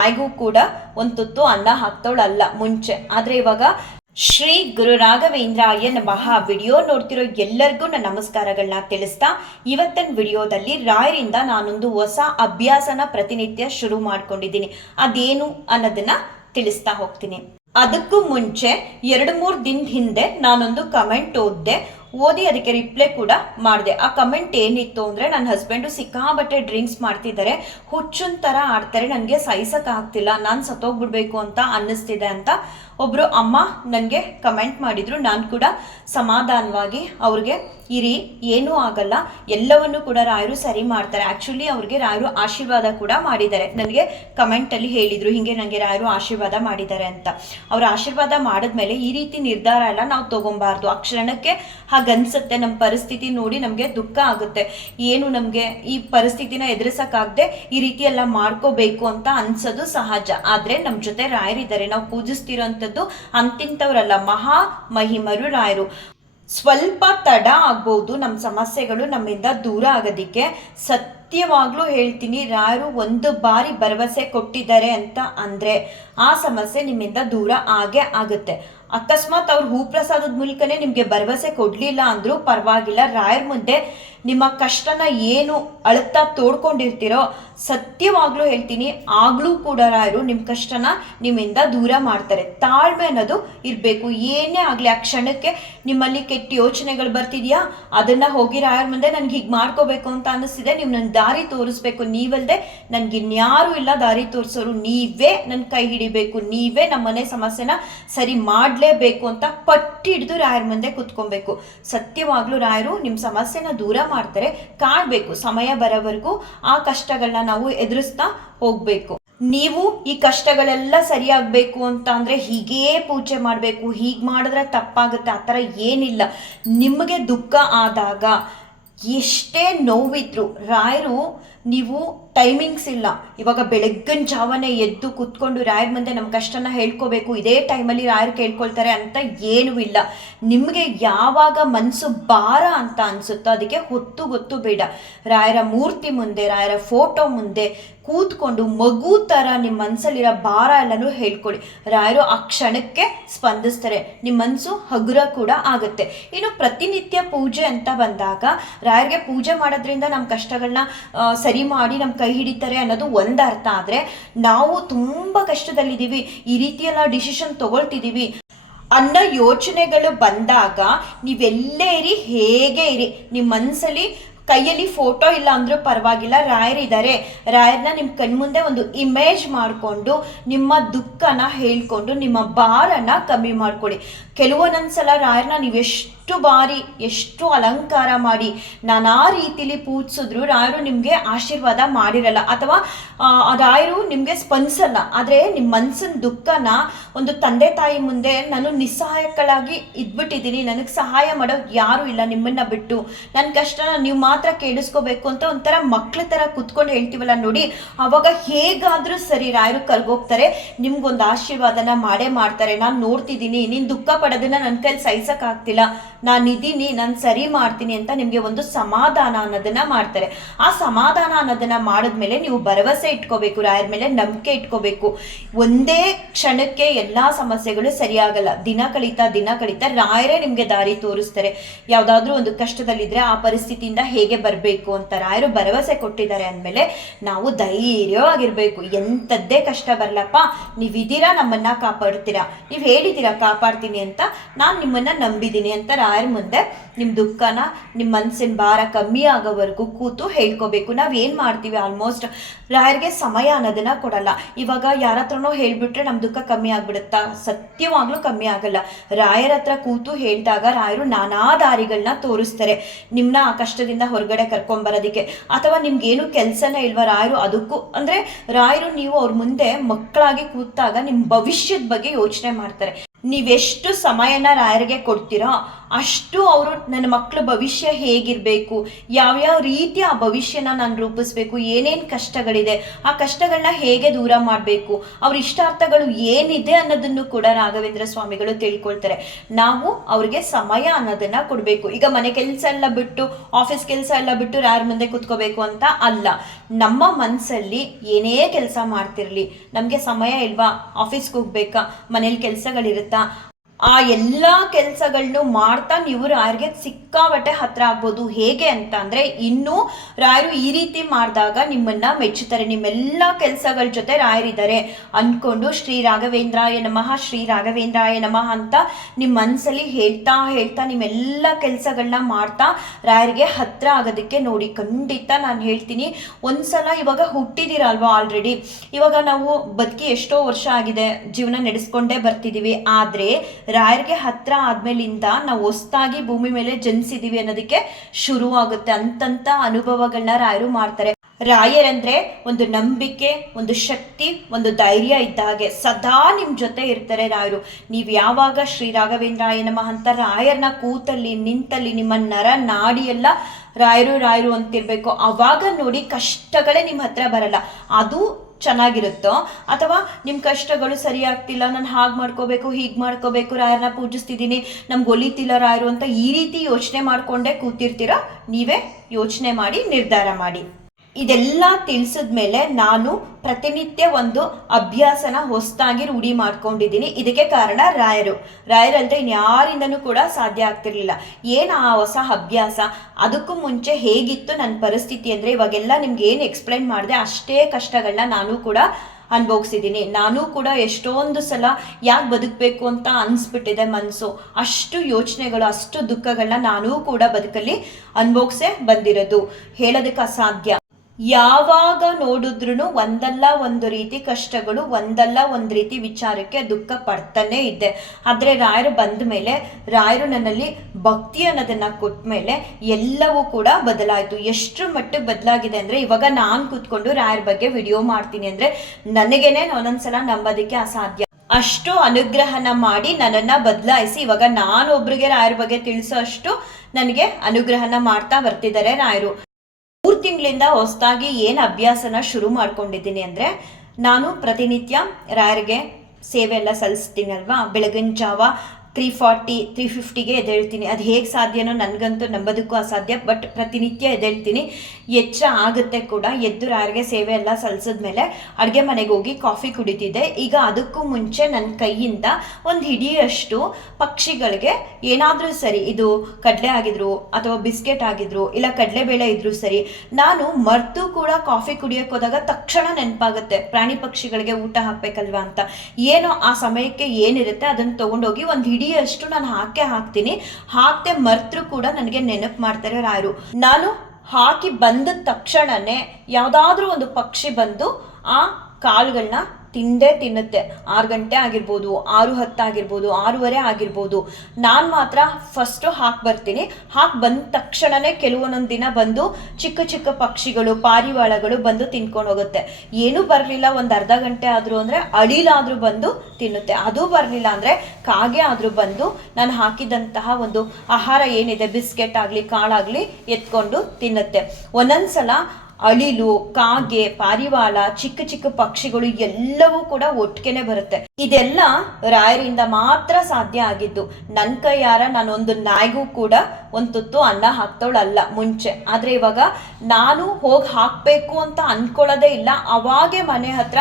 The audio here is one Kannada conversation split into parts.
ತಾಯಿಗೂ ಕೂಡ ಒಂದು ತುತ್ತು ಅನ್ನ ಹಾಕ್ತವಳಲ್ಲ ಮುಂಚೆ. ಆದ್ರೆ ಇವಾಗ ಶ್ರೀ ಗುರು ರಾಘವೇಂದ್ರಾಯ ನಮಃ ವಿಡಿಯೋ ನೋಡ್ತಿರೋ ಎಲ್ಲರಿಗೂ ನನ್ನ ನಮಸ್ಕಾರಗಳನ್ನ ತಿಳಿಸ್ತಾ, ಇವತ್ತಿನ ವಿಡಿಯೋದಲ್ಲಿ ರಾಯರಿಂದ ನಾನೊಂದು ಹೊಸ ಅಭ್ಯಾಸನ ಪ್ರತಿನಿತ್ಯ ಶುರು ಮಾಡ್ಕೊಂಡಿದ್ದೀನಿ. ಅದೇನು ಅನ್ನೋದನ್ನ ತಿಳಿಸ್ತಾ ಹೋಗ್ತೀನಿ. ಅದಕ್ಕೂ ಮುಂಚೆ 2-3 ದಿನದ ಹಿಂದೆ ನಾನೊಂದು ಕಮೆಂಟ್ ಓದಿ ಅದಕ್ಕೆ ರಿಪ್ಲೈ ಕೂಡ ಮಾಡಿದೆ. ಆ ಕಮೆಂಟ್ ಏನಿತ್ತು ಅಂದರೆ, ನನ್ನ ಹಸ್ಬೆಂಡು ಸಿಕ್ಕಾಬಟ್ಟೆ ಡ್ರಿಂಕ್ಸ್ ಮಾಡ್ತಿದ್ದಾರೆ, ಹುಚ್ಚನ್ ಥರ ಆಡ್ತಾರೆ, ನನಗೆ ಸಹಿಸಕ್ಕೆ ಆಗ್ತಿಲ್ಲ, ನಾನು ಸತ್ತೋಗ್ಬಿಡ್ಬೇಕು ಅಂತ ಅನ್ನಿಸ್ತಿದೆ ಅಂತ ಒಬ್ಬರು ಅಮ್ಮ ನನಗೆ ಕಮೆಂಟ್ ಮಾಡಿದರು. ನಾನು ಕೂಡ ಸಮಾಧಾನವಾಗಿ ಅವ್ರಿಗೆ, ಇರಿ ಏನೂ ಆಗಲ್ಲ, ಎಲ್ಲವನ್ನು ಕೂಡ ರಾಯರು ಸರಿ ಮಾಡ್ತಾರೆ. ಆ್ಯಕ್ಚುಲಿ ಅವ್ರಿಗೆ ರಾಯರು ಆಶೀರ್ವಾದ ಕೂಡ ಮಾಡಿದ್ದಾರೆ. ನನಗೆ ಕಮೆಂಟಲ್ಲಿ ಹೇಳಿದರು, ಹೀಗೆ ನನಗೆ ರಾಯರು ಆಶೀರ್ವಾದ ಮಾಡಿದ್ದಾರೆ ಅಂತ. ಅವ್ರ ಆಶೀರ್ವಾದ ಮಾಡಿದ್ಮೇಲೆ ಈ ರೀತಿ ನಿರ್ಧಾರ ಎಲ್ಲ ನಾವು ತೊಗೊಬಾರ್ದು. ಆ ಕ್ಷಣಕ್ಕೆ ಹಾಗನ್ಸುತ್ತೆ, ನಮ್ಮ ಪರಿಸ್ಥಿತಿ ನೋಡಿ ನಮಗೆ ದುಃಖ ಆಗುತ್ತೆ, ಏನು ನಮಗೆ ಈ ಪರಿಸ್ಥಿತಿನ ಎದುರಿಸೋಕ್ಕಾಗದೆ ಈ ರೀತಿ ಎಲ್ಲ ಮಾಡ್ಕೋಬೇಕು ಅಂತ ಅನ್ಸೋದು ಸಹಜ. ಆದರೆ ನಮ್ಮ ಜೊತೆ ರಾಯರಿದ್ದಾರೆ, ನಾವು ಪೂಜಿಸ್ತಿರೋಂಥದ್ದು ಅಂತಿಂಥವ್ರಲ್ಲ, ಮಹಾ ಮಹಿಮರು ರಾಯರು. ಸ್ವಲ್ಪ ತಡ ಆಗ್ಬೋದು ನಮ್ಮ ಸಮಸ್ಯೆಗಳು ನಮ್ಮಿಂದ ದೂರ ಆಗೋದಿಕ್ಕೆ. ಸತ್ಯವಾಗ್ಲೂ ಹೇಳ್ತೀನಿ, ರಾಯರು ಒಂದು ಬಾರಿ ಭರವಸೆ ಕೊಟ್ಟಿದ್ದಾರೆ ಅಂತ ಅಂದರೆ ಆ ಸಮಸ್ಯೆ ನಿಮ್ಮಿಂದ ದೂರ ಆಗೇ ಆಗುತ್ತೆ. ಅಕಸ್ಮಾತ್ ಅವ್ರು ಹೂಪ್ರಸಾದದ ಮೂಲಕನೇ ನಿಮಗೆ ಭರವಸೆ ಕೊಡಲಿಲ್ಲ ಅಂದರೂ ಪರವಾಗಿಲ್ಲ, ರಾಯರ ಮುಂದೆ ನಿಮ್ಮ ಕಷ್ಟನ ಏನು ಅಳುತ್ತಾ ತೋಡ್ಕೊಂಡಿರ್ತೀರೋ ಸತ್ಯವಾಗ್ಲೂ ಹೇಳ್ತೀನಿ, ಆಗ್ಲೂ ಕೂಡ ರಾಯರು ನಿಮ್ಮ ಕಷ್ಟನ ನಿಮ್ಮಿಂದ ದೂರ ಮಾಡ್ತಾರೆ. ತಾಳ್ಮೆ ಅನ್ನೋದು ಇರಬೇಕು. ಏನೇ ಆಗಲಿ, ಆ ಕ್ಷಣಕ್ಕೆ ನಿಮ್ಮಲ್ಲಿ ಕೆಟ್ಟ ಯೋಚನೆಗಳು ಬರ್ತಿದೆಯಾ, ಅದನ್ನು ಹೋಗಿ ರಾಯರ ಮುಂದೆ ನನಗೆ ಹೀಗೆ ಮಾಡ್ಕೋಬೇಕು ಅಂತ ಅನ್ನಿಸ್ತಿದೆ, ನೀವು ನನ್ನ ದಾರಿ ತೋರಿಸ್ಬೇಕು, ನೀವಲ್ಲದೆ ನನಗೆ ಇನ್ಯಾರೂ ಇಲ್ಲ ದಾರಿ ತೋರಿಸೋರು, ನೀವೇ ನನ್ನ ಕೈ ಹಿಡಿಬೇಕು, ನೀವೇ ನಮ್ಮ ಮನೆ ಸಮಸ್ಯೆನ ಸರಿ ಮಾಡಲೇಬೇಕು ಅಂತ ಪಟ್ಟಿ ಹಿಡಿದು ರಾಯರ ಮುಂದೆ ಕುತ್ಕೊಬೇಕು. ಸತ್ಯವಾಗ್ಲೂ ರಾಯರು ನಿಮ್ಮ ಸಮಸ್ಯೆನ ದೂರ ಮಾಡ್ತಾರೆ. ಕಾಣಬೇಕು, ಸಮಯ ಬರೋವರೆಗೂ ಆ ಕಷ್ಟಗಳನ್ನ ನಾವು ಎದುರಿಸ್ತಾ ಹೋಗ್ಬೇಕು. ನೀವು ಈ ಕಷ್ಟಗಳೆಲ್ಲ ಸರಿಯಾಗಬೇಕು ಅಂತ ಅಂದರೆ ಹೀಗೇ ಪೂಜೆ ಮಾಡಬೇಕು, ಹೀಗೆ ಮಾಡಿದ್ರೆ ತಪ್ಪಾಗುತ್ತೆ, ಆ ಥರ ಏನಿಲ್ಲ. ನಿಮಗೆ ದುಃಖ ಆದಾಗ ಎಷ್ಟೇ ನೋವಿದ್ರು ರಾಯರು, ನೀವು ಟೈಮಿಂಗ್ಸ್ ಇಲ್ಲ, ಇವಾಗ ಬೆಳಗ್ಗಿನ ಜಾವನೇ ಎದ್ದು ಕೂತ್ಕೊಂಡು ರಾಯರ ಮುಂದೆ ನಮ್ಮ ಕಷ್ಟನ ಹೇಳ್ಕೋಬೇಕು, ಇದೇ ಟೈಮಲ್ಲಿ ರಾಯರು ಕೇಳ್ಕೊಳ್ತಾರೆ ಅಂತ ಏನೂ ಇಲ್ಲ. ನಿಮಗೆ ಯಾವಾಗ ಮನಸ್ಸು ಭಾರ ಅಂತ ಅನಿಸುತ್ತೋ ಅದಕ್ಕೆ ಹೊತ್ತು ಗೊತ್ತು ಬೇಡ, ರಾಯರ ಮೂರ್ತಿ ಮುಂದೆ, ರಾಯರ ಫೋಟೋ ಮುಂದೆ ಕೂತ್ಕೊಂಡು ಮಗು ಥರ ನಿಮ್ಮ ಮನಸ್ಸಲ್ಲಿರೋ ಭಾರ ಎಲ್ಲನೂ ಹೇಳ್ಕೊಡಿ. ರಾಯರು ಆ ಕ್ಷಣಕ್ಕೆ ಸ್ಪಂದಿಸ್ತಾರೆ, ನಿಮ್ಮ ಮನಸ್ಸು ಹಗುರ ಕೂಡ ಆಗುತ್ತೆ. ಇನ್ನು ಪ್ರತಿನಿತ್ಯ ಪೂಜೆ ಅಂತ ಬಂದಾಗ ರಾಯರಿಗೆ ಪೂಜೆ ಮಾಡೋದ್ರಿಂದ ನಮ್ಮ ಕಷ್ಟಗಳನ್ನ ಸರಿ ಮಾಡಿ ನಮ್ಮ ಕೈ ಹಿಡಿತಾರೆ ಅನ್ನೋದು ಒಂದು ಅರ್ಥ. ಆದರೆ ನಾವು ತುಂಬ ಕಷ್ಟದಲ್ಲಿದ್ದೀವಿ, ಈ ರೀತಿಯೆಲ್ಲ ಡಿಸಿಷನ್ ತೊಗೊಳ್ತಿದ್ದೀವಿ ಅನ್ನೋ ಯೋಚನೆಗಳು ಬಂದಾಗ ನೀವೆಲ್ಲೇ ಇರಿ, ಹೇಗೆ ಇರಿ, ನಿಮ್ಮ ಮನಸ್ಸಲ್ಲಿ ಕೈಯಲ್ಲಿ ಫೋಟೋ ಇಲ್ಲ ಅಂದರೂ ಪರವಾಗಿಲ್ಲ, ರಾಯರಿದ್ದಾರೆ, ರಾಯರನ್ನ ನಿಮ್ಮ ಕಣ್ಮುಂದೆ ಒಂದು ಇಮೇಜ್ ಮಾಡಿಕೊಂಡು ನಿಮ್ಮ ದುಃಖನ ಹೇಳ್ಕೊಂಡು ನಿಮ್ಮ ಭಾರನ ಕಮ್ಮಿ ಮಾಡ್ಕೊಳ್ಳಿ. ಕೆಲವೊಂದೊಂದ್ಸಲ ರಾಯರನ್ನ ನೀವೆಷ್ಟು ಬಾರಿ ಎಷ್ಟು ಅಲಂಕಾರ ಮಾಡಿ ನಾನಾ ರೀತಿಲಿ ಪೂಜಿಸಿದ್ರು ರಾಯರು ನಿಮಗೆ ಆಶೀರ್ವಾದ ಮಾಡಿರಲ್ಲ, ಅಥವಾ ರಾಯರು ನಿಮಗೆ ಸ್ಪಂದಿಸಲ್ಲ. ಆದರೆ ನಿಮ್ಮ ಮನಸ್ಸಿನ ದುಃಖನ ಒಂದು ತಂದೆ ತಾಯಿ ಮುಂದೆ ನಾನು ನಿಸ್ಸಹಾಯಕಳಾಗಿ ಇದ್ಬಿಟ್ಟಿದ್ದೀನಿ, ನನಗೆ ಸಹಾಯ ಮಾಡೋದು ಯಾರೂ ಇಲ್ಲ ನಿಮ್ಮನ್ನು ಬಿಟ್ಟು, ನನ್ನ ಕಷ್ಟನ ನೀವು ಮಾತ್ರ ಕೇಳಿಸ್ಕೋಬೇಕು ಅಂತ ಒಂಥರ ಮಕ್ಳ ಥರ ಕುತ್ಕೊಂಡು ಹೇಳ್ತೀವಲ್ಲ ನೋಡಿ, ಆವಾಗ ಹೇಗಾದರೂ ಸರಿ ರಾಯರು ಕರ್ಗೋಗ್ತಾರೆ, ನಿಮ್ಗೊಂದು ಆಶೀರ್ವಾದನ ಮಾಡೇ ಮಾಡ್ತಾರೆ. ನಾನು ನೋಡ್ತಿದ್ದೀನಿ, ನೀನು ದುಃಖ ಪಡೋದನ್ನ ನನ್ನ ಕೈಲಿ ಸಹಿಸೋಕ್ಕಾಗ್ತಿಲ್ಲ, ನಾನಿದ್ದೀನಿ, ನಾನು ಸರಿ ಮಾಡ್ತೀನಿ ಅಂತ ನಿಮಗೆ ಒಂದು ಸಮಾಧಾನ ಅನ್ನೋದನ್ನ ಮಾಡ್ತಾರೆ. ಆ ಸಮಾಧಾನ ಅನ್ನೋದನ್ನ ಮಾಡಿದ್ಮೇಲೆ ನೀವು ಭರವಸೆ ಇಟ್ಕೋಬೇಕು, ರಾಯರ ಮೇಲೆ ನಂಬಿಕೆ ಇಟ್ಕೋಬೇಕು. ಒಂದೇ ಕ್ಷಣಕ್ಕೆ ಎಲ್ಲ ಸಮಸ್ಯೆಗಳು ಸರಿಯಾಗಲ್ಲ, ದಿನ ಕಳೀತಾ ರಾಯರೇ ನಿಮಗೆ ದಾರಿ ತೋರಿಸ್ತಾರೆ. ಯಾವುದಾದ್ರೂ ಒಂದು ಕಷ್ಟದಲ್ಲಿದ್ದರೆ ಆ ಪರಿಸ್ಥಿತಿಯಿಂದ ಹೇಗೆ ಬರಬೇಕು ಅಂತ ರಾಯರು ಭರವಸೆ ಕೊಟ್ಟಿದ್ದಾರೆ ಅಂದಮೇಲೆ ನಾವು ಧೈರ್ಯವಾಗಿರಬೇಕು. ಎಂಥದ್ದೇ ಕಷ್ಟ ಬರಲಪ್ಪ, ನೀವಿದ್ದೀರಾ, ನಮ್ಮನ್ನು ಕಾಪಾಡ್ತೀರಾ, ನೀವು ಹೇಳಿದ್ದೀರಾ ಕಾಪಾಡ್ತೀನಿ ಅಂತ, ನಾನು ನಿಮ್ಮನ್ನು ನಂಬಿದ್ದೀನಿ ಅಂತ ರಾಯರ ಮುಂದೆ ನಿಮ್ಮ ದುಃಖನ, ನಿಮ್ಮ ಮನಸ್ಸಿನ ಭಾರ ಕಮ್ಮಿ ಆಗೋವರೆಗೂ ಕೂತು ಹೇಳ್ಕೋಬೇಕು. ನಾವೇನು ಮಾಡ್ತೀವಿ, ಆಲ್ಮೋಸ್ಟ್ ರಾಯರಿಗೆ ಸಮಯ ಅನ್ನೋದನ್ನ ಕೊಡಲ್ಲ. ಇವಾಗ ಯಾರ ಹತ್ರನೋ ಹೇಳ್ಬಿಟ್ರೆ ನಮ್ಮ ದುಃಖ ಕಮ್ಮಿ ಆಗ್ಬಿಡುತ್ತಾ? ಸತ್ಯವಾಗ್ಲೂ ಕಮ್ಮಿ ಆಗಲ್ಲ. ರಾಯರ ಹತ್ರ ಕೂತು ಹೇಳಿದಾಗ ರಾಯರು ನಾನಾ ದಾರಿಗಳನ್ನ ತೋರಿಸ್ತಾರೆ ನಿಮ್ಮನ್ನ ಆ ಕಷ್ಟದಿಂದ ಹೊರಗಡೆ ಕರ್ಕೊಂಬರೋದಕ್ಕೆ. ಅಥವಾ ನಿಮ್ಗೇನು ಕೆಲಸನೇ ಇಲ್ವಾ, ರಾಯರು ಅದಕ್ಕೂ ಅಂದರೆ ರಾಯರು ನೀವು ಅವ್ರ ಮುಂದೆ ಮಕ್ಕಳಾಗಿ ಕೂತಾಗ ನಿಮ್ಮ ಭವಿಷ್ಯದ ಬಗ್ಗೆ ಯೋಚನೆ ಮಾಡ್ತಾರೆ. ನೀವೆಷ್ಟು ಸಮಯನ ರಾಯರಿಗೆ ಕೊಡ್ತೀರೋ ಅಷ್ಟು ಅವರು ನನ್ನ ಮಕ್ಕಳ ಭವಿಷ್ಯ ಹೇಗಿರಬೇಕು, ಯಾವ್ಯಾವ ರೀತಿ ಆ ಭವಿಷ್ಯನ ನಾನು ರೂಪಿಸ್ಬೇಕು, ಏನೇನು ಕಷ್ಟಗಳಿದೆ ಆ ಕಷ್ಟಗಳನ್ನ ಹೇಗೆ ದೂರ ಮಾಡಬೇಕು, ಅವ್ರ ಇಷ್ಟಾರ್ಥಗಳು ಏನಿದೆ ಅನ್ನೋದನ್ನು ಕೂಡ ರಾಘವೇಂದ್ರ ಸ್ವಾಮಿಗಳು ತಿಳ್ಕೊಳ್ತಾರೆ. ನಾವು ಅವ್ರಿಗೆ ಸಮಯ ಅನ್ನೋದನ್ನ ಕೊಡಬೇಕು. ಈಗ ಮನೆ ಕೆಲಸ ಎಲ್ಲ ಬಿಟ್ಟು, ಆಫೀಸ್ ಕೆಲಸ ಎಲ್ಲ ಬಿಟ್ಟು ಯಾರ ಮುಂದೆ ಕೂತ್ಕೋಬೇಕು ಅಂತ ಅಲ್ಲ. ನಮ್ಮ ಮನಸ್ಸಲ್ಲಿ ಏನೇ ಕೆಲಸ ಮಾಡ್ತಿರ್ಲಿ, ನಮಗೆ ಸಮಯ ಇಲ್ವಾ, ಆಫೀಸ್ಗೆ ಹೋಗ್ಬೇಕಾ, ಮನೇಲಿ ಕೆಲಸಗಳಿರುತ್ತಾ, ಆ ಎಲ್ಲ ಕೆಲಸಗಳನ್ನು ಮಾಡ್ತಾ ನೀವು ರಾಯರಿಗೆ ಸಿಕ್ಕಾಬಟ್ಟೆ ಹತ್ರ ಆಗ್ಬೋದು. ಹೇಗೆ ಅಂತ ಅಂದರೆ, ಇನ್ನೂ ರಾಯರು ಈ ರೀತಿ ಮಾಡಿದಾಗ ನಿಮ್ಮನ್ನ ಮೆಚ್ಚುತ್ತಾರೆ. ನಿಮ್ಮೆಲ್ಲ ಕೆಲಸಗಳ ಜೊತೆ ರಾಯರಿದ್ದಾರೆ ಅಂದ್ಕೊಂಡು ಶ್ರೀ ರಾಘವೇಂದ್ರಾಯ ನಮಃ, ಶ್ರೀ ರಾಘವೇಂದ್ರಾಯ ನಮಃ ಅಂತ ನಿಮ್ಮ ಮನಸ್ಸಲ್ಲಿ ಹೇಳ್ತಾ ಹೇಳ್ತಾ ನಿಮ್ಮೆಲ್ಲ ಕೆಲಸಗಳನ್ನ ಮಾಡ್ತಾ ರಾಯರಿಗೆ ಹತ್ರ ಆಗೋದಕ್ಕೆ ನೋಡಿ. ಖಂಡಿತ ನಾನು ಹೇಳ್ತೀನಿ, ಒಂದ್ಸಲ ಇವಾಗ ಹುಟ್ಟಿದಿರಲ್ವಾ ಆಲ್ರೆಡಿ, ಇವಾಗ ನಾವು ಬದುಕಿ ಎಷ್ಟೋ ವರ್ಷ ಆಗಿದೆ, ಜೀವನ ನಡೆಸ್ಕೊಂಡೇ ಬರ್ತಿದ್ದೀವಿ. ಆದರೆ ರಾಯರಿಗೆ ಹತ್ರ ಆದ್ಮೇಲಿಂದ ನಾವು ಹೊಸದಾಗಿ ಭೂಮಿ ಮೇಲೆ ಜನಿಸಿದೀವಿ ಅನ್ನೋದಕ್ಕೆ ಶುರುವಾಗುತ್ತೆ. ಅಂತಂತ ಅನುಭವಗಳನ್ನ ರಾಯರು ಮಾಡ್ತಾರೆ. ರಾಯರಂದ್ರೆ ಒಂದು ನಂಬಿಕೆ, ಒಂದು ಶಕ್ತಿ, ಒಂದು ಧೈರ್ಯ ಇದ್ದ ಹಾಗೆ. ಸದಾ ನಿಮ್ ಜೊತೆ ಇರ್ತಾರೆ ರಾಯರು. ನೀವು ಯಾವಾಗ ಶ್ರೀ ರಾಘವೇಂದ್ರಾಯ ನಮಃ ಅಂತ ರಾಯರ್ನ ಕೂತಲ್ಲಿ ನಿಂತಲ್ಲಿ ನಿಮ್ಮ ನರ ನಾಡಿ ಎಲ್ಲ ರಾಯರು ರಾಯರು ಅಂತಿರ್ಬೇಕು. ಅವಾಗ ನೋಡಿ ಕಷ್ಟಗಳೇ ನಿಮ್ಮ ಹತ್ರ ಬರಲ್ಲ. ಅದು ಚೆನ್ನಾಗಿರುತ್ತೋ, ಅಥವಾ ನಿಮ್ಮ ಕಷ್ಟಗಳು ಸರಿ ಆಗ್ತಿಲ್ಲ, ನಾನು ಹಾಗೆ ಮಾಡ್ಕೋಬೇಕು ಹೀಗೆ ಮಾಡ್ಕೋಬೇಕು, ರಾಯರನ್ನ ಪೂಜಿಸ್ತಿದ್ದೀನಿ, ನಮ್ಗೆ ಒಲಿತಿಲ್ಲ ರಾಯರು ಅಂತ ಈ ರೀತಿ ಯೋಚನೆ ಮಾಡ್ಕೊಂಡೇ ಕೂತಿರ್ತೀರ. ನೀವೇ ಯೋಚನೆ ಮಾಡಿ ನಿರ್ಧಾರ ಮಾಡಿ. ಇದೆಲ್ಲ ತಿಳಿಸಿದ್ಮೇಲೆ ನಾನು ಪ್ರತಿನಿತ್ಯ ಒಂದು ಅಭ್ಯಾಸನ ಹೊಸದಾಗಿ ರೂಢಿ ಮಾಡ್ಕೊಂಡಿದ್ದೀನಿ. ಇದಕ್ಕೆ ಕಾರಣ ರಾಯರಲ್ಲದೆ ಇನ್ಯಾರಿಂದನೂ ಕೂಡ ಸಾಧ್ಯ ಆಗ್ತಿರ್ಲಿಲ್ಲ. ಏನು ಆ ಹೊಸ ಅಭ್ಯಾಸ, ಅದಕ್ಕೂ ಮುಂಚೆ ಹೇಗಿತ್ತು ನನ್ನ ಪರಿಸ್ಥಿತಿ ಅಂದರೆ, ಇವಾಗೆಲ್ಲ ನಿಮ್ಗೆ ಏನು ಎಕ್ಸ್ಪ್ಲೈನ್ ಮಾಡಿದೆ ಅಷ್ಟೇ ಕಷ್ಟಗಳನ್ನ ನಾನು ಕೂಡ ಅನುಭವಿಸಿದ್ದೀನಿ. ನಾನು ಕೂಡ ಎಷ್ಟೊಂದು ಸಲ ಯಾಕೆ ಬದುಕಬೇಕು ಅಂತ ಅನಿಸ್ಬಿಟ್ಟಿದೆ ಮನಸ್ಸು. ಅಷ್ಟು ಯೋಚನೆಗಳು, ಅಷ್ಟು ದುಃಖಗಳನ್ನ ನಾನೂ ಕೂಡ ಬದುಕಲ್ಲಿ ಅನುಭವಿಸೇ ಬಂದಿರೋದು. ಹೇಳೋದಕ್ಕೆ ಅಸಾಧ್ಯ. ಯಾವಾಗ ನೋಡಿದ್ರು ಒಂದಲ್ಲ ಒಂದು ರೀತಿ ಕಷ್ಟಗಳು, ಒಂದಲ್ಲ ಒಂದು ರೀತಿ ವಿಚಾರಕ್ಕೆ ದುಃಖ ಪಡ್ತಾನೆ ಇದ್ದೆ. ಆದರೆ ರಾಯರು ಬಂದ ಮೇಲೆ, ರಾಯರು ನನ್ನಲ್ಲಿ ಭಕ್ತಿ ಅನ್ನೋದನ್ನ ಕೊಟ್ಟ ಮೇಲೆ ಎಲ್ಲವೂ ಕೂಡ ಬದಲಾಯಿತು. ಎಷ್ಟು ಮಟ್ಟಿಗೆ ಬದಲಾಗಿದೆ ಅಂದರೆ, ಇವಾಗ ನಾನು ಕೂತ್ಕೊಂಡು ರಾಯರ ಬಗ್ಗೆ ವಿಡಿಯೋ ಮಾಡ್ತೀನಿ ಅಂದರೆ ನನಗೇನೆ ಒಂದೊಂದ್ಸಲ ನಂಬೋದಕ್ಕೆ ಅಸಾಧ್ಯ. ಅಷ್ಟು ಅನುಗ್ರಹನ ಮಾಡಿ ನನ್ನನ್ನು ಬದಲಾಯಿಸಿ ಇವಾಗ ನಾನೊಬ್ರಿಗೆ ರಾಯರ ಬಗ್ಗೆ ತಿಳಿಸೋ ಅಷ್ಟು ನನಗೆ ಅನುಗ್ರಹನ ಮಾಡ್ತಾ ಬರ್ತಿದ್ದಾರೆ ರಾಯರು. 3 ತಿಂಗಳಿಂದ ಹೊಸದಾಗಿ ಏನು ಅಭ್ಯಾಸನ ಶುರು ಮಾಡ್ಕೊಂಡಿದ್ದೀನಿ ಅಂದರೆ, ನಾನು ಪ್ರತಿನಿತ್ಯ ರಾಯರಿಗೆ ಸೇವೆ ಎಲ್ಲ ಸಲ್ಲಿಸ್ತೀನಿ ಅಲ್ವಾ. ಬೆಳಗಿನ ಜಾವ 3:40 3:50ಗೆ ಎದ್ದೇಳ್ತೀನಿ. ಅದು ಹೇಗೆ ಸಾಧ್ಯನೋ ನನಗಂತೂ ನಂಬೋದಕ್ಕೂ ಅಸಾಧ್ಯ. ಬಟ್ ಪ್ರತಿನಿತ್ಯ ಎದ್ದೇಳ್ತೀನಿ. ಎಚ್ಚರ ಆಗುತ್ತೆ ಕೂಡ. ಎದ್ದು ರಾಯರಿಗೆ ಸೇವೆ ಎಲ್ಲ ಸಲ್ಲಿಸಿದ್ಮೇಲೆ ಅಡುಗೆ ಮನೆಗೆ ಹೋಗಿ ಕಾಫಿ ಕುಡಿತಿದ್ದೆ. ಈಗ ಅದಕ್ಕೂ ಮುಂಚೆ ನನ್ನ ಕೈಯಿಂದ ಒಂದು ಹಿಡಿಯಷ್ಟು ಪಕ್ಷಿಗಳಿಗೆ ಏನಾದರೂ ಸರಿ, ಇದು ಕಡಲೆ ಆಗಿದ್ರು ಅಥವಾ ಬಿಸ್ಕೆಟ್ ಆಗಿದ್ರು ಇಲ್ಲ ಕಡಲೆಬೇಳೆ ಇದ್ರೂ ಸರಿ, ನಾನು ಮರೆತು ಕೂಡ ಕಾಫಿ ಕುಡಿಯೋಕೆ ಹೋದಾಗ ತಕ್ಷಣ ನೆನಪಾಗುತ್ತೆ ಪ್ರಾಣಿ ಪಕ್ಷಿಗಳಿಗೆ ಊಟ ಹಾಕ್ಬೇಕಲ್ವಾ ಅಂತ. ಏನೋ ಆ ಸಮಯಕ್ಕೆ ಏನಿರುತ್ತೆ ಅದನ್ನು ತೊಗೊಂಡೋಗಿ ಒಂದು ಹಿಡಿಯಷ್ಟು ನಾನು ಹಾಕ್ತೀನಿ. ಹಾಕ್ತೆ ಮರ್ತರೂ ಕೂಡ ನನಗೆ ನೆನಪು ಮಾಡ್ತಾರೆ ರಾಯರು. ನಾನು ಹಾಕಿ ಬಂದ ತಕ್ಷಣನೇ ಯಾವುದಾದ್ರೂ ಒಂದು ಪಕ್ಷಿ ಬಂದು ಆ ಕಾಳುಗಳನ್ನ ತಿನ್ನುತ್ತೆ. 6 ಗಂಟೆ ಆಗಿರ್ಬೋದು, 6:10 ಆಗಿರ್ಬೋದು, 6:15 ಆಗಿರ್ಬೋದು. ನಾನು ಮಾತ್ರ ಫಸ್ಟು ಹಾಕಿ ಬರ್ತೀನಿ. ಹಾಕಿ ಬಂದ ತಕ್ಷಣವೇ ಕೆಲವೊಂದೊಂದು ದಿನ ಬಂದು ಚಿಕ್ಕ ಚಿಕ್ಕ ಪಕ್ಷಿಗಳು, ಪಾರಿವಾಳಗಳು ಬಂದು ತಿನ್ಕೊಂಡು ಹೋಗುತ್ತೆ. ಏನೂ ಬರಲಿಲ್ಲ, ಒಂದು ಅರ್ಧ ಗಂಟೆ ಆದರೂ ಅಂದರೆ ಅಳಿಲಾದರೂ ಬಂದು ತಿನ್ನುತ್ತೆ. ಅದು ಬರಲಿಲ್ಲ ಅಂದರೆ ಕಾಗೆ ಆದರೂ ಬಂದು ನಾನು ಹಾಕಿದಂತಹ ಒಂದು ಆಹಾರ ಏನಿದೆ, ಬಿಸ್ಕೆಟ್ ಆಗಲಿ ಕಾಳಾಗಲಿ ಎತ್ಕೊಂಡು ತಿನ್ನುತ್ತೆ. ಒಂದೊಂದ್ಸಲ ಅಳಿಲು, ಕಾಗೆ, ಪಾರಿವಾಳ, ಚಿಕ್ಕ ಚಿಕ್ಕ ಪಕ್ಷಿಗಳು ಎಲ್ಲವೂ ಕೂಡ ಒಟ್ಟಿಗೆನೆ ಬರುತ್ತೆ. ಇದೆಲ್ಲ ರಾಯರಿಂದ ಮಾತ್ರ ಸಾಧ್ಯ ಆಗಿದ್ದು. ನನ್ನ ಕೈಯಾರ ನಾನೊಂದು ನಾಯಿಗೂ ಕೂಡ ಒಂದು ತುತ್ತು ಅನ್ನ ಹಾಕ್ತವಳಲ್ಲ ಮುಂಚೆ. ಆದರೆ ಇವಾಗ ನಾನು ಹೋಗಿ ಹಾಕಬೇಕು ಅಂತ ಅನ್ಕೊಳ್ಳೋದೇ ಇಲ್ಲ. ಅವಾಗೆ ಮನೆ ಹತ್ರ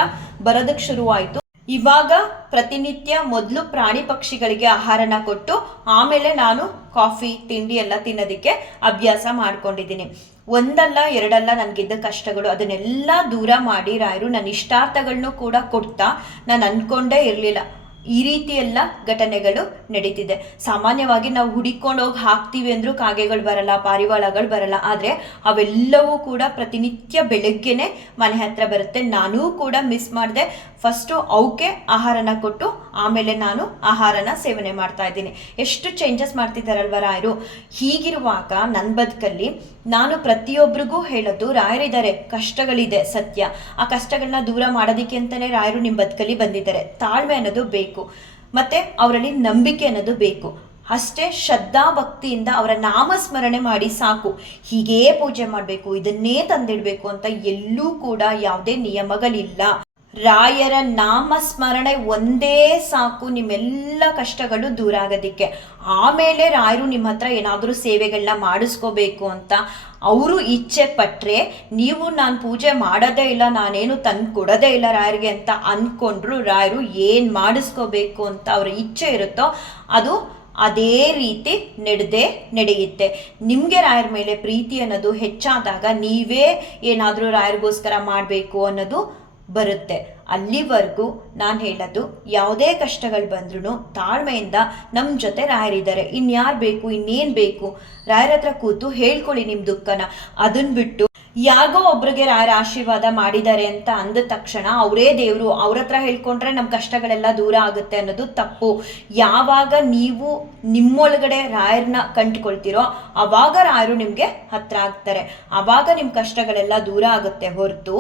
ಬರೋದಕ್ಕೆ ಶುರುವಾಯಿತು. ಇವಾಗ ಪ್ರತಿನಿತ್ಯ ಮೊದಲು ಪ್ರಾಣಿ ಪಕ್ಷಿಗಳಿಗೆ ಆಹಾರನ ಕೊಟ್ಟು ಆಮೇಲೆ ನಾನು ಕಾಫಿ ತಿಂಡಿ ಎಲ್ಲ ತಿನ್ನೋದಕ್ಕೆ ಅಭ್ಯಾಸ ಮಾಡ್ಕೊಂಡಿದ್ದೀನಿ. ಒಂದಲ್ಲ ಎರಡಲ್ಲ ನನಗಿದ್ದ ಕಷ್ಟಗಳು ಅದನ್ನೆಲ್ಲ ದೂರ ಮಾಡಿ ರಾಯರು ನನ್ನ ಇಷ್ಟಾರ್ಥಗಳನ್ನೂ ಕೂಡ ಕೊಡ್ತಾ ನಾನು ಅಂದ್ಕೊಂಡೇ ಇರಲಿಲ್ಲ ಈ ರೀತಿ ಎಲ್ಲ ಘಟನೆಗಳು ನಡೀತಿದೆ. ಸಾಮಾನ್ಯವಾಗಿ ನಾವು ಹುಡಿಕೊಂಡು ಹೋಗಿ ಹಾಕ್ತೀವಿ ಅಂದ್ರೂ ಕಾಗೆಗಳು ಬರಲ್ಲ, ಪಾರಿವಾಳಗಳು ಬರಲ್ಲ. ಆದರೆ ಅವೆಲ್ಲವೂ ಕೂಡ ಪ್ರತಿನಿತ್ಯ ಬೆಳಗ್ಗೆನೆ ಮನೆ ಹತ್ರ ಬರುತ್ತೆ. ನಾನೂ ಕೂಡ ಮಿಸ್ ಮಾಡಿದೆ. ಫಸ್ಟು ಅವಕ್ಕೆ ಆಹಾರನ ಕೊಟ್ಟು ಆಮೇಲೆ ನಾನು ಆಹಾರನ ಸೇವನೆ ಮಾಡ್ತಾ ಇದ್ದೀನಿ. ಎಷ್ಟು ಚೇಂಜಸ್ ಮಾಡ್ತಿದ್ದಾರಲ್ವ ರಾಯರು. ಹೀಗಿರುವಾಗ ನನ್ನ ಬದುಕಲ್ಲಿ ನಾನು ಪ್ರತಿಯೊಬ್ಬರಿಗೂ ಹೇಳೋದು, ರಾಯರಿದ್ದಾರೆ, ಕಷ್ಟಗಳಿದೆ ಸತ್ಯ. ಆ ಕಷ್ಟಗಳನ್ನ ದೂರ ಮಾಡೋದಕ್ಕೆ ಅಂತಲೇ ರಾಯರು ನಿಮ್ಮ ಬದುಕಲ್ಲಿ ಬಂದಿದ್ದಾರೆ. ತಾಳ್ಮೆ ಅನ್ನೋದು ಬೇಕು, ಮತ್ತು ಅವರಲ್ಲಿ ನಂಬಿಕೆ ಅನ್ನೋದು ಬೇಕು. ಅಷ್ಟೇ ಶ್ರದ್ಧಾ ಭಕ್ತಿಯಿಂದ ಅವರ ನಾಮಸ್ಮರಣೆ ಮಾಡಿ ಸಾಕು. ಹೀಗೇ ಪೂಜೆ ಮಾಡಬೇಕು, ಇದನ್ನೇ ತಂದಿಡಬೇಕು ಅಂತ ಎಲ್ಲೂ ಕೂಡ ಯಾವುದೇ ನಿಯಮಗಳಿಲ್ಲ. ರಾಯರ ನಾಮಸ್ಮರಣೆ ಒಂದೇ ಸಾಕು ನಿಮ್ಮೆಲ್ಲ ಕಷ್ಟಗಳು ದೂರ ಆಗೋದಕ್ಕೆ. ಆಮೇಲೆ ರಾಯರು ನಿಮ್ಮ ಹತ್ರ ಏನಾದರೂ ಸೇವೆಗಳನ್ನ ಮಾಡಿಸ್ಕೋಬೇಕು ಅಂತ ಅವರು ಇಚ್ಛೆ ಪಟ್ಟರೆ, ನೀವು ನಾನು ಪೂಜೆ ಮಾಡೋದೇ ಇಲ್ಲ, ನಾನೇನು ತಂದು ಕೊಡೋದೇ ಇಲ್ಲ ರಾಯರಿಗೆ ಅಂತ ಅಂದ್ಕೊಂಡ್ರು ರಾಯರು ಏನು ಮಾಡಿಸ್ಕೋಬೇಕು ಅಂತ ಅವರ ಇಚ್ಛೆ ಇರುತ್ತೋ ಅದು ಅದೇ ರೀತಿ ನಡೆಯುತ್ತೆ. ನಿಮಗೆ ರಾಯರ ಮೇಲೆ ಪ್ರೀತಿ ಅನ್ನೋದು ಹೆಚ್ಚಾದಾಗ ನೀವೇ ಏನಾದರೂ ರಾಯರಿಗೋಸ್ಕರ ಮಾಡಬೇಕು ಅನ್ನೋದು ಬರುತ್ತೆ. ಅಲ್ಲಿವರೆಗೂ ನಾನು ಹೇಳೋದು, ಯಾವುದೇ ಕಷ್ಟಗಳು ಬಂದ್ರೂ ತಾಳ್ಮೆಯಿಂದ ನಮ್ಮ ಜೊತೆ ರಾಯರಿದ್ದಾರೆ, ಇನ್ಯಾರು ಬೇಕು, ಇನ್ನೇನು ಬೇಕು, ರಾಯರ ಹತ್ರ ಕೂತು ಹೇಳ್ಕೊಳ್ಳಿ ನಿಮ್ಮ ದುಃಖನ. ಅದನ್ನ ಬಿಟ್ಟು ಯಾರಿಗೋ ಒಬ್ರಿಗೆ ರಾಯರ ಆಶೀರ್ವಾದ ಮಾಡಿದ್ದಾರೆ ಅಂತ ಅಂದ ತಕ್ಷಣ ಅವರೇ ದೇವರು, ಅವ್ರ ಹತ್ರ ಹೇಳ್ಕೊಂಡ್ರೆ ನಮ್ಮ ಕಷ್ಟಗಳೆಲ್ಲ ದೂರ ಆಗುತ್ತೆ ಅನ್ನೋದು ತಪ್ಪು. ಯಾವಾಗ ನೀವು ನಿಮ್ಮೊಳಗಡೆ ರಾಯರನ್ನ ಕಂಡುಕೊಳ್ತೀರೋ ಆವಾಗ ರಾಯರು ನಿಮಗೆ ಹತ್ರ ಆಗ್ತಾರೆ, ಆವಾಗ ನಿಮ್ಮ ಕಷ್ಟಗಳೆಲ್ಲ ದೂರ ಆಗುತ್ತೆ. ಹೊರತು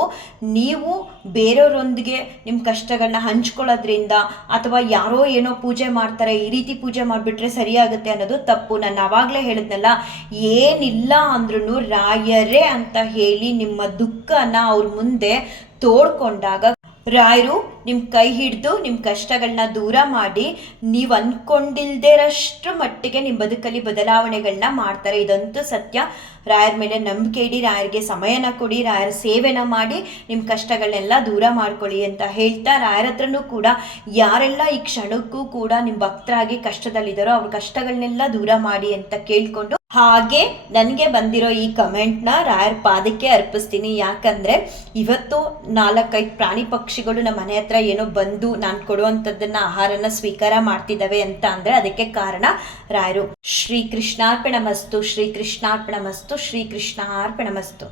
ನೀವು ಬೇರೆಯವರೊಂದಿಗೆ ನಿಮ್ಮ ಕಷ್ಟಗಳನ್ನ ಹಂಚ್ಕೊಳ್ಳೋದ್ರಿಂದ ಅಥವಾ ಯಾರೋ ಏನೋ ಪೂಜೆ ಮಾಡ್ತಾರೆ ಈ ರೀತಿ ಪೂಜೆ ಮಾಡಿಬಿಟ್ರೆ ಸರಿಯಾಗುತ್ತೆ ಅನ್ನೋದು ತಪ್ಪು. ನಾನು ಆವಾಗಲೇ ಹೇಳಿದ್ನಲ್ಲ, ಏನಿಲ್ಲ ಅಂದ್ರೂ ರಾಯರೇ ಅಂತ ಹೇಳಿ ನಿಮ್ಮ ದುಃಖನ ಅವ್ರ ಮುಂದೆ ತೋಡ್ಕೊಂಡಾಗ ರಾಯರು ನಿಮ್ಮ ಕೈ ಹಿಡಿದು ನಿಮ್ಮ ಕಷ್ಟಗಳನ್ನ ದೂರ ಮಾಡಿ ನೀವು ಅಂದ್ಕೊಂಡಿಲ್ದಿರಷ್ಟು ಮಟ್ಟಿಗೆ ನಿಮ್ಮ ಬದುಕಲ್ಲಿ ಬದಲಾವಣೆಗಳನ್ನ ಮಾಡ್ತಾರೆ. ಇದಂತೂ ಸತ್ಯ. ರಾಯರ ಮೇಲೆ ನಂಬಿಕೆ ಇಡಿ, ರಾಯರಿಗೆ ಸಮಯನ ಕೊಡಿ, ರಾಯರ ಸೇವೆನ ಮಾಡಿ ನಿಮ್ಮ ಕಷ್ಟಗಳನ್ನೆಲ್ಲ ದೂರ ಮಾಡ್ಕೊಳ್ಳಿ ಅಂತ ಹೇಳ್ತಾ, ರಾಯರ ಹತ್ರನೂ ಕೂಡ ಯಾರೆಲ್ಲ ಈ ಕ್ಷಣಕ್ಕೂ ಕೂಡ ನಿಮ್ಮ ಭಕ್ತರಾಗಿ ಕಷ್ಟದಲ್ಲಿದ್ದಾರೋ ಅವ್ರ ಕಷ್ಟಗಳನ್ನೆಲ್ಲ ದೂರ ಮಾಡಿ ಅಂತ ಕೇಳ್ಕೊಂಡು, ಹಾಗೆ ನನಗೆ ಬಂದಿರೋ ಈ ಕಮೆಂಟ್ನ ರಾಯರ ಪಾದಕ್ಕೆ ಅರ್ಪಿಸ್ತೀನಿ. ಯಾಕಂದರೆ ಇವತ್ತು 4-5 ಪ್ರಾಣಿ ಪಕ್ಷಿಗಳು ನಮ್ಮ ಮನೆ ಹತ್ರ ಏನೋ ಬಂದು ನಾನು ಕೊಡುವಂಥದ್ದನ್ನು ಆಹಾರನ ಸ್ವೀಕಾರ ಮಾಡ್ತಿದ್ದಾವೆ ಅಂತ ಅಂದರೆ ಅದಕ್ಕೆ ಕಾರಣ ರಾಯರು. ಶ್ರೀ ಕೃಷ್ಣಾರ್ಪಣಮಸ್ತು, ಶ್ರೀ ಕೃಷ್ಣಾರ್ಪಣಮಸ್ತು, ಶ್ರೀ ಕೃಷ್ಣಾರ್ಪಣಮಸ್ತು.